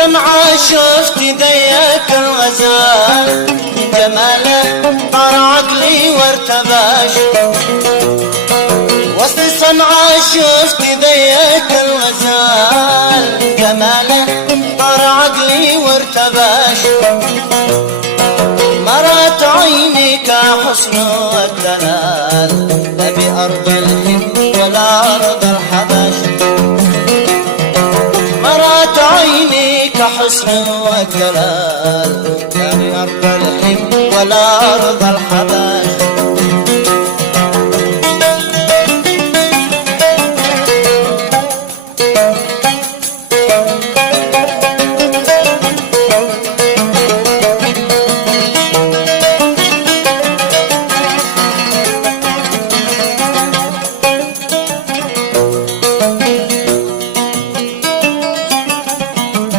صنعاء شفت ذيك الغزال جماله طار عقلي وارتباش. وسط صنعاء شفت ذيك الغزال جماله طار عقلي وارتباش. مرت عينك حسن والدلال لا بأرض الهند ولا أرض الحبش. مرت عينك حسن والدلال لا بأرض الهند ولا أرض الحبش.